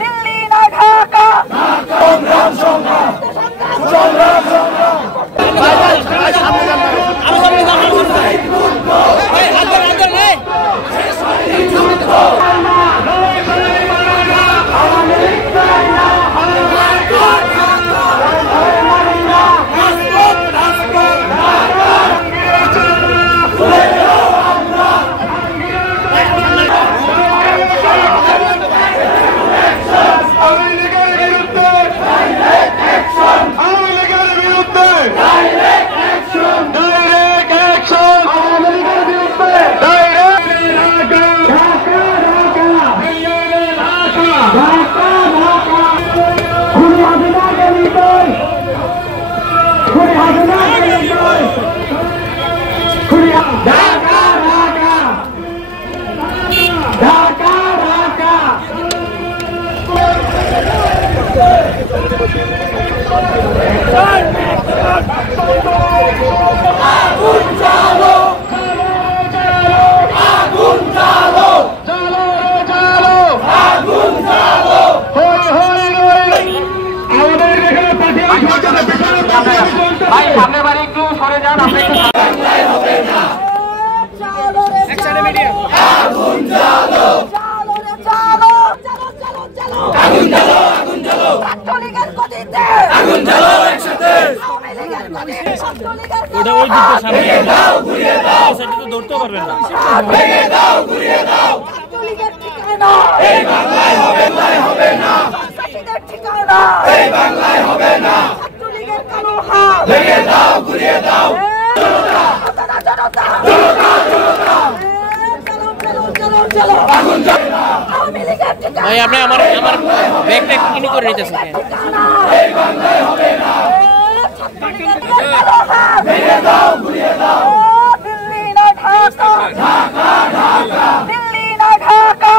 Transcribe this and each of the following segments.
দিল্লি না ঢাকা সংগ্রাম সংগ্রাম সংগ্রাম সংগ্রাম ভাই সামনে বাড়ি একটু সরে যান আপনি একটু হবে না আগুন জ্বালো জ্বালো রে জ্বালো জ্বালো জ্বালো জ্বালো আগুন জ্বালো আগুন জ্বালো ছাত্রলীগের গদিতে আগুন জ্বালো একসাথে আওয়ামী লীগের গদিতে ছাত্রলীগের ওটা ওই দিকে সামনে দাও ঘুরিয়ে দাও সেটা তো ধরতে পারবেন না ভেঙে দাও ঘুরিয়ে দাও ছাত্রলীগের ঠিকানা এই বাংলায় হবে না ছাত্রলীগের ঠিকানা এই বাংলায় হবে না ছাত্রলীগের কালো হাত ভেঙে দাও ঘুরিয়ে দাও জনতা জনতা জনতা জনতা ভাই আপনি আমার ব্যাগটা কিনে করে নিতেছেন এই বাংলায় হবে না ভেঙে দাও ঘুরিয়ে দাও দিল্লি না ঢাকা ঢাকা ঢাকা দিল্লি না ঢাকা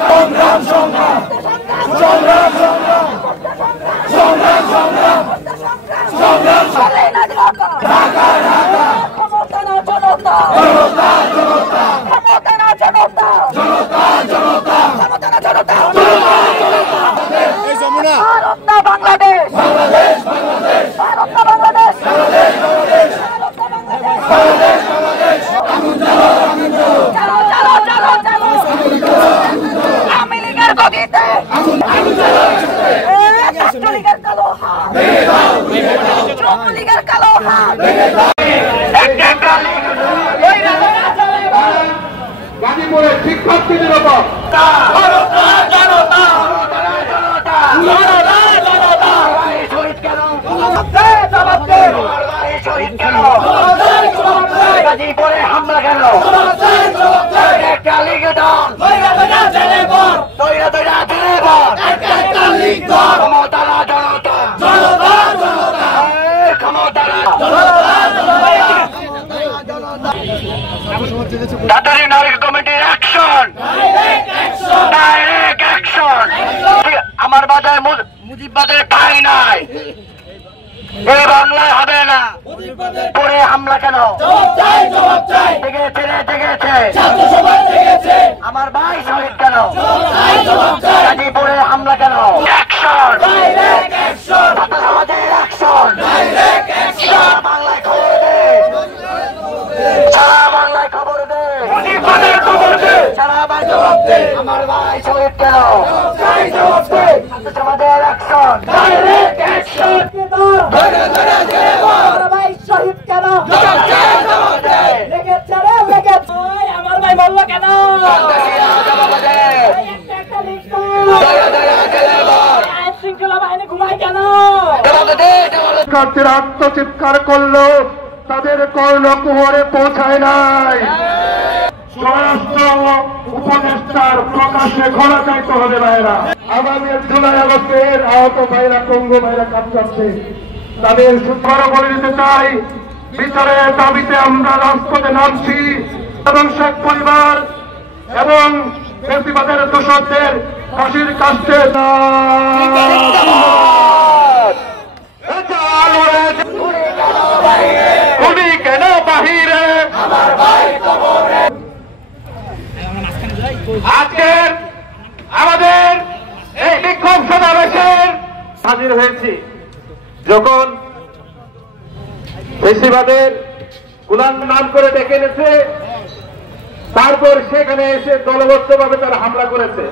সংগ্রাম সংগ্রাম সংগ্রাম সংগ্রাম সংগ্রাম সংগ্রাম সংগ্রাম চলে না ঢাকা ঢাকা ঢাকা ক্ষমতা না জনতা জনতা জনতা ক্ষমতা না জনতা জনতা জনতা ক্ষমতা না জনতা এই যমুনা ভারত না বাংলাদেশ বাংলাদেশ বাংলাদেশ ভারত না বাংলাদেশ বাংলাদেশ বাংলাদেশ ভারত না বাংলাদেশ বাংলাদেশ বাংলাদেশ আগুন জ্বালো আগুন জ্বালো জ্বালো জ্বালো জ্বালো আওয়ামী লীগের গদিতে আগুন আগুন জ্বালো ছাত্রলীগের কালো হাত ভেঙে দাও ভেঙে দাও ছাত্রলীগের কালো হাত ভেঙে দাও একটা লীগ ওই গাজীপুরের শিক্ষার্থীদের উপর জনতা জনতা জনতা জনতা জনতা শহীদ কেন জবাব দে শহীদ কেন গাজীপুরে হামলা কেন একটা লীগ দল একটা লীগ দল ক্ষমতা না জনতা জনতা জনতা ক্ষমতা না দাতারি নারী কমিটির অ্যাকশন ডাইরেক্ট অ্যাকশন আমার বাজারে মুজিববাদের ঠাঁই নাই এই বাংলায় হবে না পরে হামলা কেন জেগেছে রে জেগেছে আমার ভাই শহীদ কেন গাজীপুরে হামলা কেন অ্যাকশন সমাজের অ্যাকশন বাংলায় খবর দে সারা বাংলায় খবর দে খবর দে সারা বাংলায় জবাব দে আমার ভাই শহীদ কেন সমাজের অ্যাকশন ডাইরেক্ট অ্যাকশন আমার ভাই শহীদ কেন লেগেছে রে লেগেছে আমার ভাই বললো কেন শৃঙ্খলা বাহিনী ঘুমায় কেন আত্মচিৎকার করলো তাদের কর্ণকুহরে পৌঁছায় নাই স্বরাষ্ট্র উপদেষ্টার প্রকাশে ঘোরা চাইতে হবে ভাইরা আগামী জুলাই আগস্টের আহত ভাইরা পঙ্গু ভাইরা কাজ করছে তাদের সুপার করে দিতে চাই বিচারের দাবিতে আমরা রাজপথে নামছি এবং শেখ পরিবার এবং ফেসিবাদের দোষরদের ফাঁসির কাস্টে কেন বাহিরে আজকের হাজির হয়েছি, যখন ফেসিবাদের গুলাম নাম করে ডেকে এনেছে, তারপর সেখানে এসে দলবদ্ধভাবে তারা হামলা করেছে।